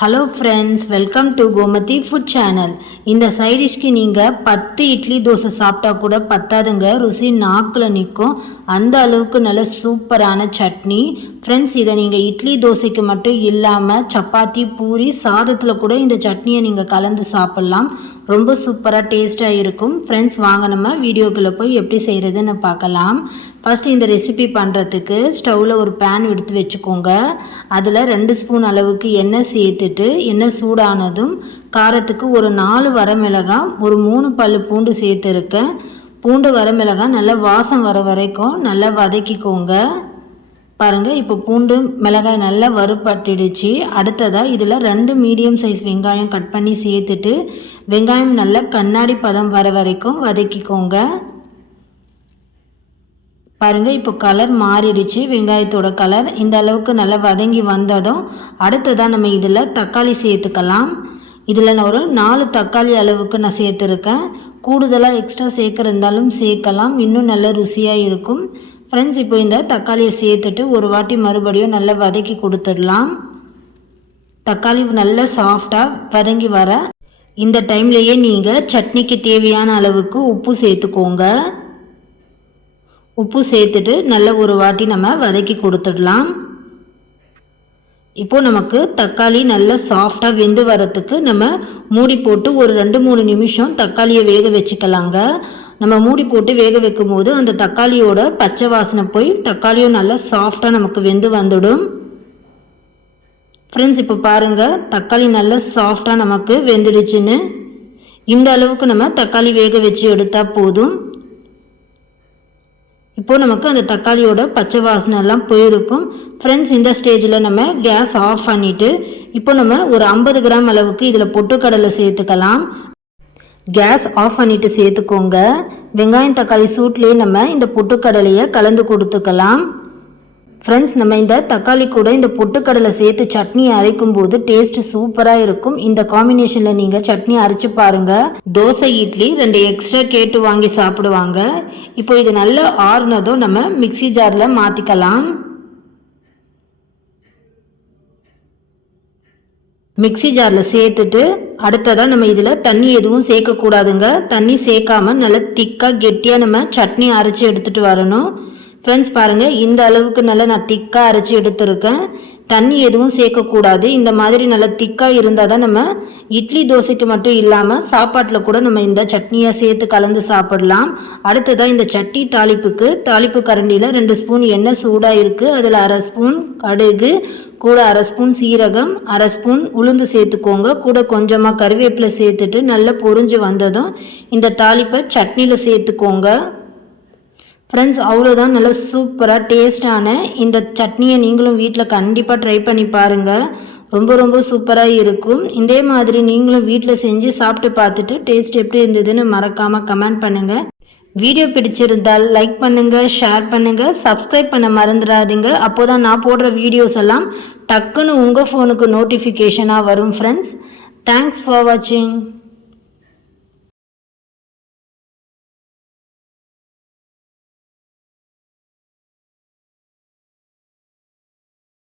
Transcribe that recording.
Hello friends, welcome to Gomathi food channel. இந்த சைடிஷ்க்கு நீங்கள் 10 இட்லி தோசை சாப்பிட்டா கூட பத்தாதுங்க. ருசி நாக்கில் நிற்கும். அந்த அளவுக்கு நல்ல சூப்பரான சட்னி ஃப்ரெண்ட்ஸ். இதை நீங்கள் இட்லி தோசைக்கு மட்டும் இல்லாமல் சப்பாத்தி பூரி சாதத்தில் கூட இந்த சட்னியை நீங்கள் கலந்து சாப்பிட்லாம். ரொம்ப சூப்பராக டேஸ்ட்டாக இருக்கும் ஃப்ரெண்ட்ஸ். வாங்க நம்ம வீடியோக்குள்ளே போய் எப்படி செய்கிறதுன்னு பார்க்கலாம். ஃபஸ்ட்டு இந்த ரெசிபி பண்ணுறதுக்கு ஸ்டவ்வில் ஒரு பேன் எடுத்து வச்சுக்கோங்க. அதில் 2 ஸ்பூன் அளவுக்கு எண்ணெய் சேர்த்துட்டு எண்ணெய் சூடானதும் காரத்துக்கு ஒரு 4 வரமிளகாய், ஒரு 3 பல்லு பூண்டு சேர்த்துருக்கேன். பூண்டு வரமிளகாய் நல்லா வாசம் வர வரைக்கும் நல்லா வதக்கிக்கோங்க. பாருங்கள், இப்போ பூண்டு மிளகாய் நல்லா வறுபட்டுடுச்சு. அடுத்ததாக இதில் 2 மீடியம் சைஸ் வெங்காயம் கட் பண்ணி சேர்த்துட்டு வெங்காயம் நல்லா கண்ணாடி பதம் வர வரைக்கும் வதக்கிக்கோங்க. பாருங்கள், இப்போ கலர் மாறிடுச்சு. வெங்காயத்தோட கலர் இந்த அளவுக்கு நல்லா வதங்கி வந்ததும் அடுத்ததாக நம்ம இதில் தக்காளி சேர்த்துக்கலாம். இதில் நான் ஒரு 4 தக்காளி அளவுக்கு நான் சேர்த்துருக்கேன். கூடுதலாக எக்ஸ்ட்ரா சேர்க்குறதாலும் சேர்க்கலாம், இன்னும் நல்ல ருசியாக இருக்கும் ஃப்ரெண்ட்ஸ். இப்போ இந்த தக்காளியை சேர்த்துட்டு ஒரு வாட்டி மறுபடியும் நல்லா வதக்கி கொடுத்துடலாம். தக்காளி நல்லா சாஃப்டாக வதங்கி வர இந்த டைம்லேயே நீங்கள் சட்னிக்கு தேவையான அளவுக்கு உப்பு சேர்த்துக்கோங்க. உப்பு சேர்த்துட்டு நல்ல ஒரு வாட்டி நம்ம வதக்கி கொடுத்துடலாம். இப்போது நமக்கு தக்காளி நல்லா சாஃப்டாக வெந்து வரத்துக்கு நம்ம மூடி போட்டு ஒரு 2-3 நிமிஷம் தக்காளியை வேக வச்சுக்கலாங்க. நம்ம மூடி போட்டு வேக வைக்கும் போது அந்த தக்காளியோட பச்சை வாசனை போய் தக்காளியும் நல்லா சாஃப்டாக நமக்கு வெந்து வந்துடும் ஃப்ரெண்ட்ஸ். இப்போ பாருங்கள், தக்காளி நல்லா சாஃப்டாக நமக்கு வெந்துடுச்சுன்னு. இந்த அளவுக்கு நம்ம தக்காளி வேக வச்சு எடுத்தால் போதும். இப்போது நமக்கு அந்த தக்காளியோட பச்சை வாசனை எல்லாம் போயிருக்கும் ஃப்ரெண்ட்ஸ். இந்த ஸ்டேஜில் நம்ம கேஸ் ஆஃப் பண்ணிவிட்டு இப்போ நம்ம ஒரு 50 கிராம் அளவுக்கு இதில் பொட்டுக்கடலை சேர்த்துக்கலாம். கேஸ் ஆஃப் பண்ணிவிட்டு சேர்த்துக்கோங்க. வெங்காயம் தக்காளி சூட்லேயே நம்ம இந்த பொட்டுக்கடலையை கலந்து கொடுத்துக்கலாம் ஃப்ரெண்ட்ஸ். நம்ம இந்த தக்காளி கூட இந்த பொட்டுக்கடலை சேர்த்து சட்னி அரைக்கும் போது டேஸ்ட் சூப்பராக இருக்கும். இந்த காம்பினேஷனில் நீங்கள் சட்னி அரைச்சி பாருங்கள். தோசை இட்லி 2 எக்ஸ்ட்ரா கேட்டு வாங்கி சாப்பிடுவாங்க. இப்போ இது நல்லா ஆறுனதும் நம்ம மிக்சி ஜாரில் மாற்றிக்கலாம். மிக்சி ஜாரில் சேர்த்துட்டு அடுத்ததாக நம்ம இதில் தண்ணி எதுவும் சேர்க்கக்கூடாதுங்க. தண்ணி சேர்க்காமல் நல்லா திக்காக கெட்டியாக நம்ம சட்னி அரைச்சி எடுத்துகிட்டு வரணும் ஃப்ரெண்ட்ஸ். பாருங்கள், இந்த அளவுக்கு நல்லா நான் திக்காக அரைச்சி எடுத்துருக்கேன். தண்ணி எதுவும் சேர்க்கக்கூடாது. இந்த மாதிரி நல்லா திக்காக இருந்தால் தான் நம்ம இட்லி தோசைக்கு மட்டும் இல்லாமல் சாப்பாட்டில் கூட நம்ம இந்த சட்னியை சேர்த்து கலந்து சாப்பிடலாம். அடுத்ததாக இந்த சட்னி தாளிப்புக்கு தாளிப்பு கரண்டியில் 2 ஸ்பூன் எண்ணெய் சூடாக இருக்குது. அதில் 1/2 ஸ்பூன் கடுகு, கூட 1/2 ஸ்பூன் சீரகம், 1/2 ஸ்பூன் உளுந்து சேர்த்துக்கோங்க. கூட கொஞ்சமாக கருவேப்பிலை சேர்த்துட்டு நல்லா பொரிஞ்சு வந்ததும் இந்த தாளிப்பை சட்னியில் சேர்த்துக்கோங்க ஃப்ரெண்ட்ஸ். அவ்வளோதான், நல்லா சூப்பராக டேஸ்டான இந்த சட்னியை நீங்களும் வீட்டில் கண்டிப்பாக ட்ரை பண்ணி பாருங்கள். ரொம்ப சூப்பராக இருக்கும். இதே மாதிரி நீங்களும் வீட்டில் செஞ்சு சாப்பிட்டு பார்த்துட்டு டேஸ்ட் எப்படி இருந்ததுன்னு மறக்காமல் கமெண்ட் பண்ணுங்கள். வீடியோ பிடிச்சிருந்தால் லைக் பண்ணுங்கள், ஷேர் பண்ணுங்கள், சப்ஸ்கிரைப் பண்ண மறந்துடாதீங்க. அப்போ தான் நான் போடுற வீடியோஸ் எல்லாம் டக்குன்னு உங்கள் ஃபோனுக்கு நோட்டிஃபிகேஷனாக வரும் ஃப்ரெண்ட்ஸ். தேங்க்ஸ் ஃபார் வாட்சிங்.